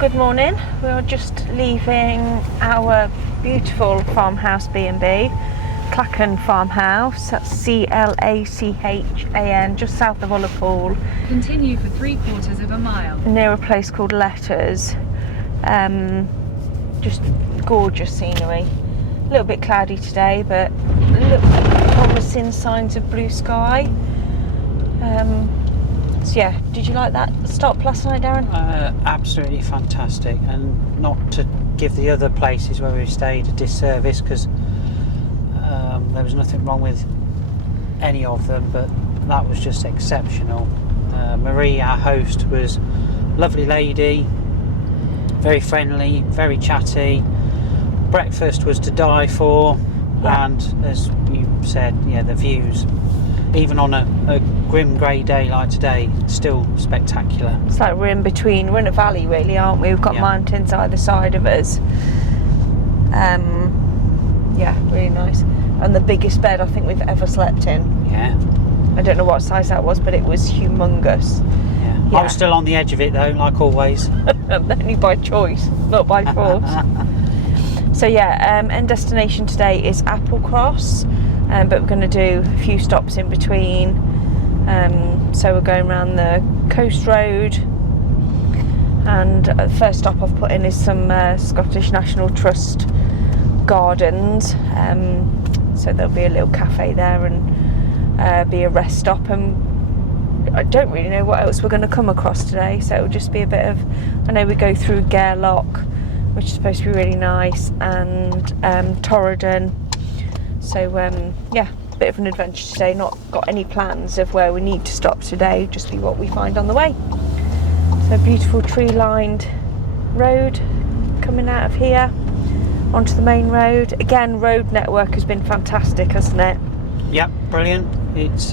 good morning. We're just leaving our beautiful farmhouse B&B, Clachan Farmhouse. That's Clachan, just south of Ullapool. Continue for 3/4 of a mile. Near a place called Letters. Just gorgeous scenery. A little bit cloudy today, but look, promising signs of blue sky. So yeah, did you like that stop last night, Darren? Absolutely fantastic, and not to give the other places where we stayed a disservice, because there was nothing wrong with any of them, but that was just exceptional. Marie, our host, was a lovely lady, very friendly, very chatty. Breakfast was to die for, yeah. And as you said, yeah, the views, even on a grim grey day like today, still spectacular. It's like we're in between, we're in a valley really, aren't we? We've got mountains either side of us. Yeah, really nice. And the biggest bed I think we've ever slept in. Yeah. I don't know what size that was, but it was humongous. Yeah. I was still on the edge of it though, like always. Only by choice, not by force. So yeah, end destination today is Applecross. But we're going to do a few stops in between. So we're going around the coast road, and the first stop I've put in is some Scottish National Trust gardens. So there'll be a little cafe there and be a rest stop, and I don't really know what else we're going to come across today, so it'll just be a bit of, I know we go through Gairloch, which is supposed to be really nice, and Torridon. So yeah, a bit of an adventure today. Not got any plans of where we need to stop today, just be what we find on the way. So beautiful tree-lined road coming out of here onto the main road. Again, road network has been fantastic, hasn't it? Yep, brilliant. It's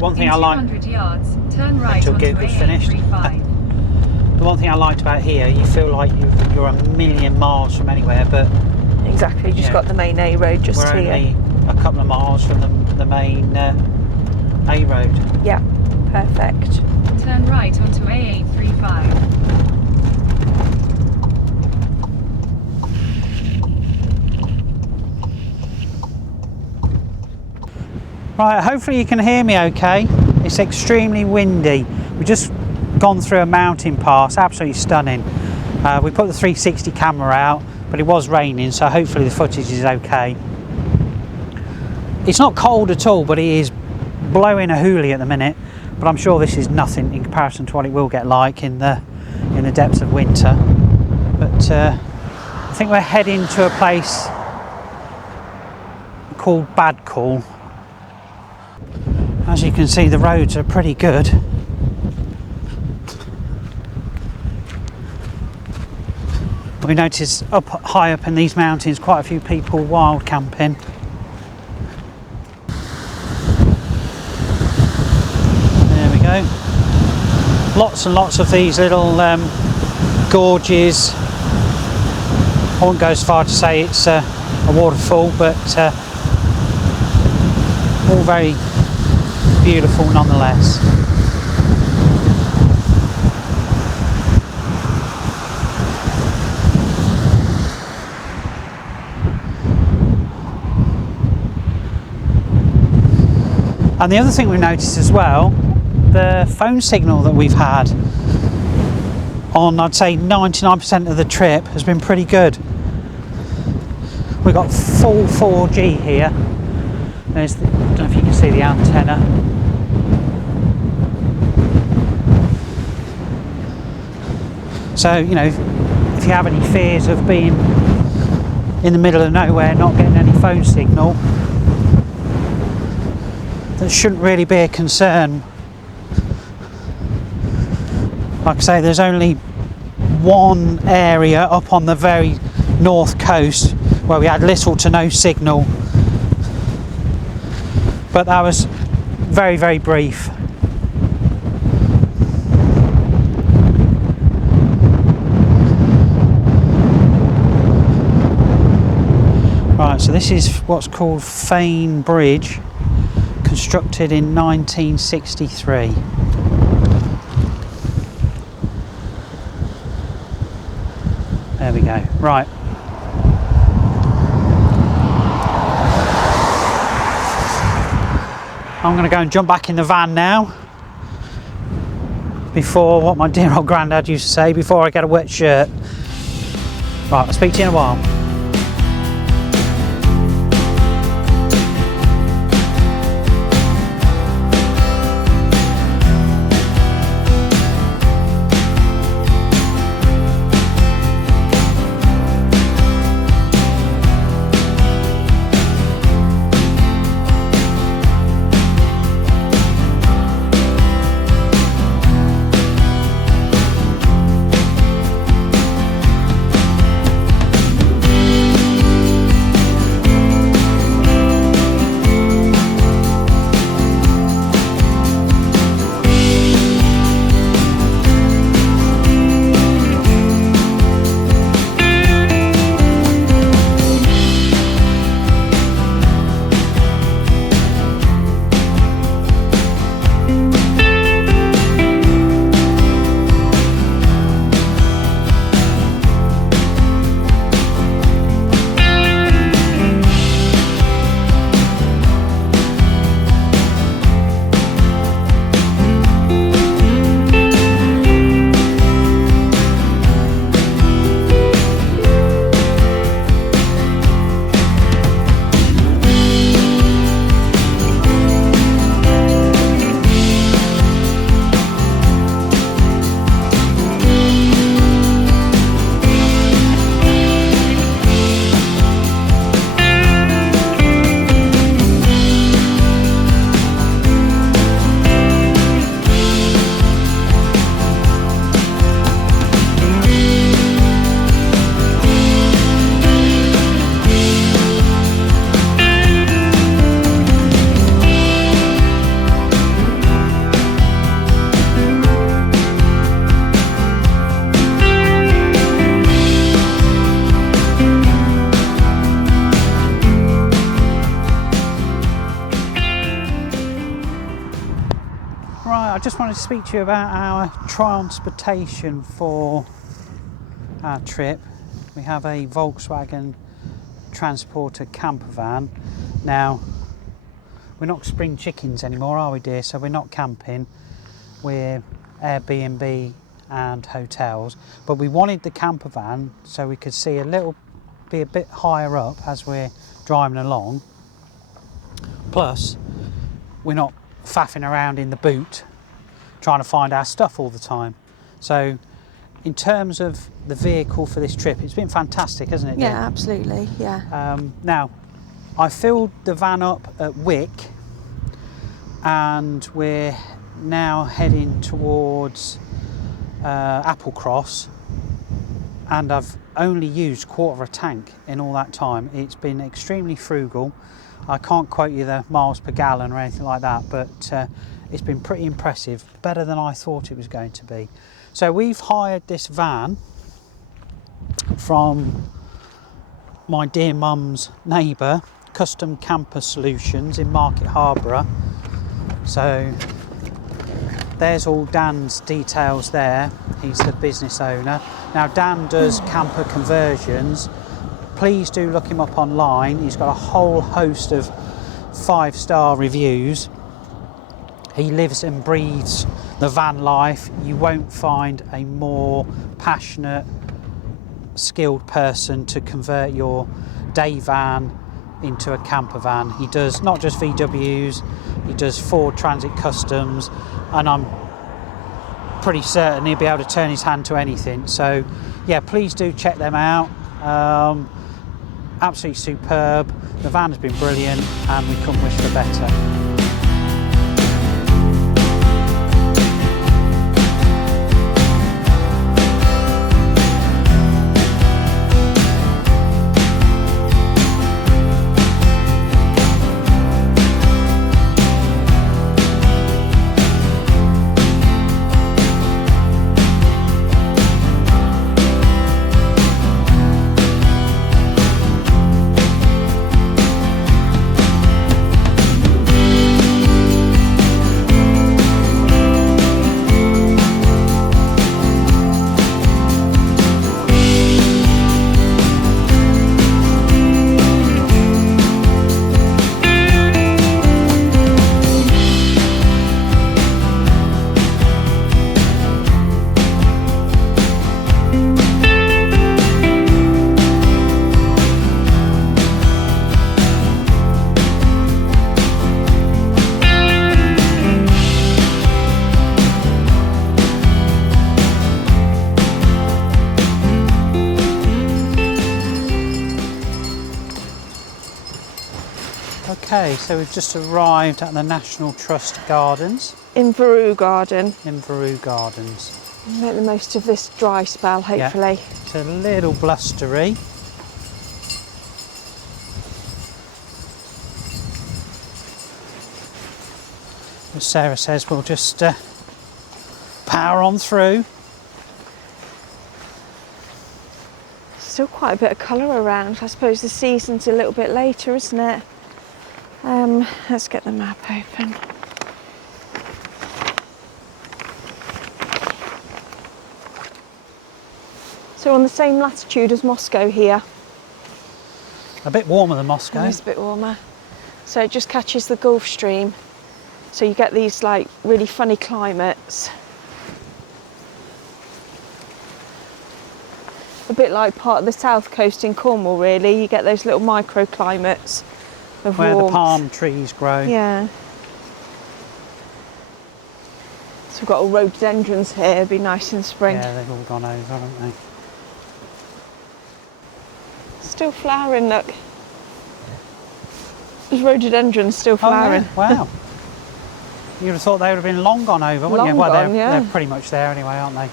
one thing I like. 200 yards, turn right until onto Google's finished. A835. The one thing I liked about here, you feel like you're a million miles from anywhere, but exactly, just got the main A road just we're here. Only a couple of miles from the main A road. Yeah, perfect. Turn right onto A835. Right, hopefully you can hear me okay. It's extremely windy. We've just gone through a mountain pass, absolutely stunning. We put the 360 camera out, but it was raining, so hopefully the footage is okay. It's not cold at all, but it is blowing a hoolie at the minute, but I'm sure this is nothing in comparison to what it will get like in the depths of winter. But I think we're heading to a place called Badcall. As you can see, the roads are pretty good. We notice high up in these mountains quite a few people wild camping. There we go. Lots and lots of these little gorges. I won't go as far to say it's a waterfall, but all very beautiful nonetheless. And the other thing we noticed as well, the phone signal that we've had on, I'd say 99% of the trip, has been pretty good. We've got full 4G here. There's the, I don't know if you can see the antenna. So, you know, if you have any fears of being in the middle of nowhere, not getting any phone signal, that shouldn't really be a concern. Like I say, there's only one area up on the very north coast where we had little to no signal, but that was very, very brief. Right, so this is what's called Fane Bridge, constructed in 1963. we go. Right. I'm going to go and jump back in the van now. Before, what my dear old granddad used to say, before I get a wet shirt. Right, I'll speak to you in a while. I just wanted to speak to you about our transportation for our trip. We have a Volkswagen Transporter camper van. Now, we're not spring chickens anymore, are we, dear? So we're not camping. We're Airbnb and hotels. But we wanted the camper van so we could see be a bit higher up as we're driving along. Plus, we're not faffing around in the boot trying to find our stuff all the time. So in terms of the vehicle for this trip, it's been fantastic, hasn't it, dear? Yeah, absolutely, yeah. Now, I filled the van up at Wick and we're now heading towards Applecross, and I've only used quarter of a tank in all that time. It's been extremely frugal. I can't quote you the miles per gallon or anything like that, but it's been pretty impressive, better than I thought it was going to be. So we've hired this van from my dear mum's neighbour, Custom Camper Solutions in Market Harbour. So there's all Dan's details there. He's the business owner. Now Dan does camper conversions. Please do look him up online. He's got a whole host of 5-star reviews. He lives and breathes the van life. You won't find a more passionate, skilled person to convert your day van into a camper van. He does not just VWs, he does Ford Transit Customs, and I'm pretty certain he'll be able to turn his hand to anything. So yeah, please do check them out. Absolutely superb. The van has been brilliant and we couldn't wish for better. Okay, so we've just arrived at the National Trust Gardens, Inverewe Garden. Inverewe Gardens. Make the most of this dry spell, hopefully. Yeah, it's a little blustery. As Sarah says, we'll just power on through. Still quite a bit of colour around. I suppose the season's a little bit later, isn't it? Let's get the map open. So on the same latitude as Moscow here. A bit warmer than Moscow. It's a bit warmer. So it just catches the Gulf Stream. So you get these like really funny climates. A bit like part of the south coast in Cornwall, really. You get those little microclimates of where warmth. the palm trees grow. Yeah. So we've got all rhododendrons here. It'd be nice in spring. Yeah, they've all gone over, haven't they? Still flowering, look. There's rhododendrons still flowering. Oh, yeah. Wow. You'd have thought they would have been long gone over, wouldn't you? Long Well, gone, yeah. they're pretty much there anyway, aren't they?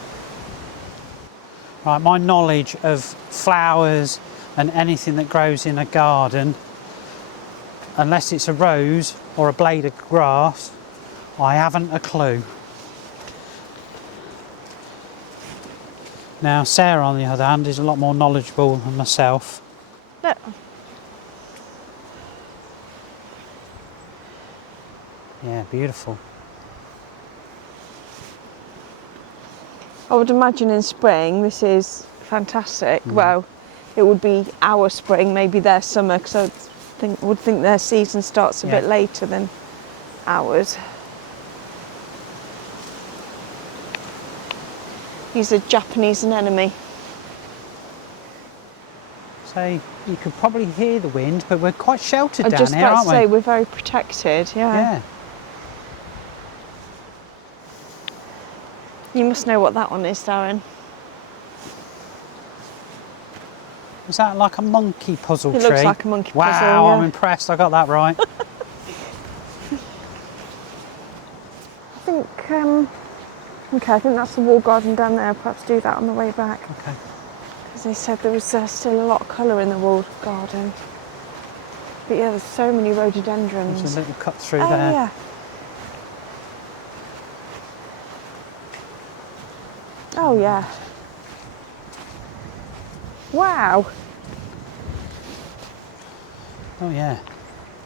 Right, my knowledge of flowers and anything that grows in a garden, unless it's a rose or a blade of grass, I haven't a clue. Now, Sarah, on the other hand, is a lot more knowledgeable than myself. Look. Yeah, beautiful. I would imagine in spring this is fantastic. Well, it would be our spring, maybe their summer, because I would think their season starts a bit later than ours. He's a Japanese anemone. So you could probably hear the wind, but we're quite sheltered I'm down just here, about aren't to say we? we're very protected. Yeah. You must know what that one is, Darren. Is that like a monkey puzzle It tree? looks like a monkey wow, puzzle, I'm yeah. impressed. I got that right. I think, okay, I think that's the wall garden down there. Perhaps do that on the way back. Okay. Because they said there was still a lot of colour in the walled garden. But yeah, there's so many rhododendrons. There's a little cut through Oh, there. yeah. Oh, yeah. Wow. Oh yeah.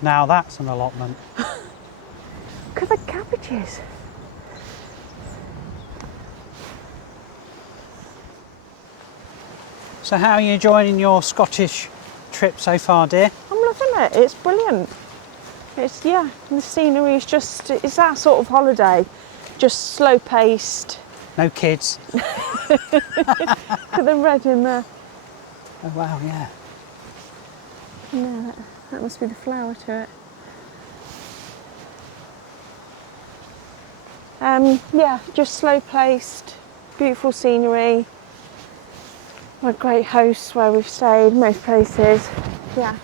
Now that's an allotment. Look at the cabbages. So how are you enjoying your Scottish trip so far, dear? I'm loving it. It's brilliant. It's, yeah, the scenery is just, it's that sort of holiday. Just slow paced. No kids. Look at the red in there. Oh wow, yeah. Yeah, that must be the flower to it. Yeah, just slow paced, beautiful scenery. We're great hosts where we've stayed, most places. Yeah.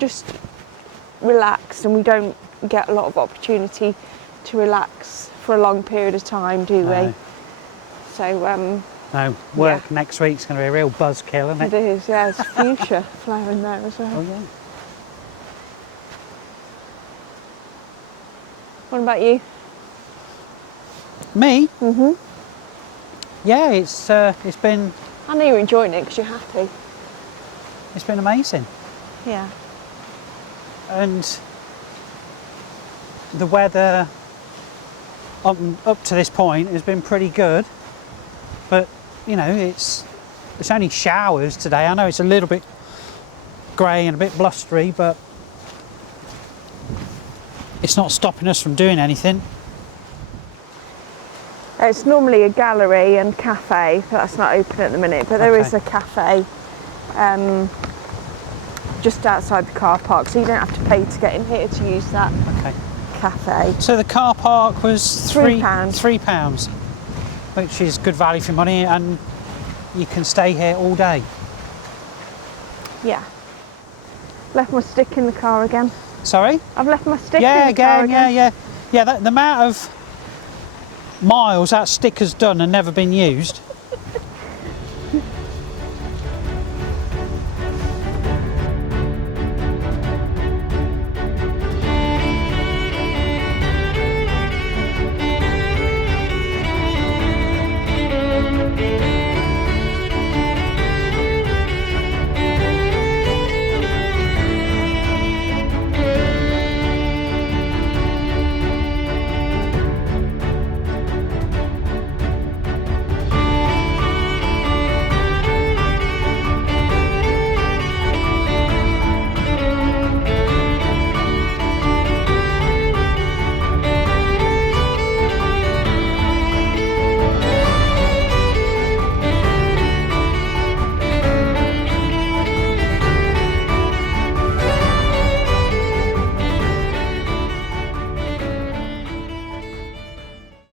Just relaxed, and we don't get a lot of opportunity to relax for a long period of time, do we? No. So, No, work next week's going to be a real buzzkill, isn't it it? is, yeah, it's fuchsia flowering there as well. Oh yeah. What about you? Me? Mm-hmm. Yeah, it's been I know you're enjoying it because you're happy. amazing. Yeah. And the weather up to this point has been pretty good, but you know it's only showers today. I know it's a little bit grey and a bit blustery, but it's not stopping us from doing anything. It's normally a gallery and cafe, but that's not open at the minute. But there is a cafe just outside the car park, so you don't have to pay to get in here to use that cafe. So the car park was £3. £3, which is good value for money, and you can stay here all day. Yeah. left my stick in the car again. Sorry? I've left my stick Yeah, in the car again, again. yeah. The amount of miles that stick has done and never been used.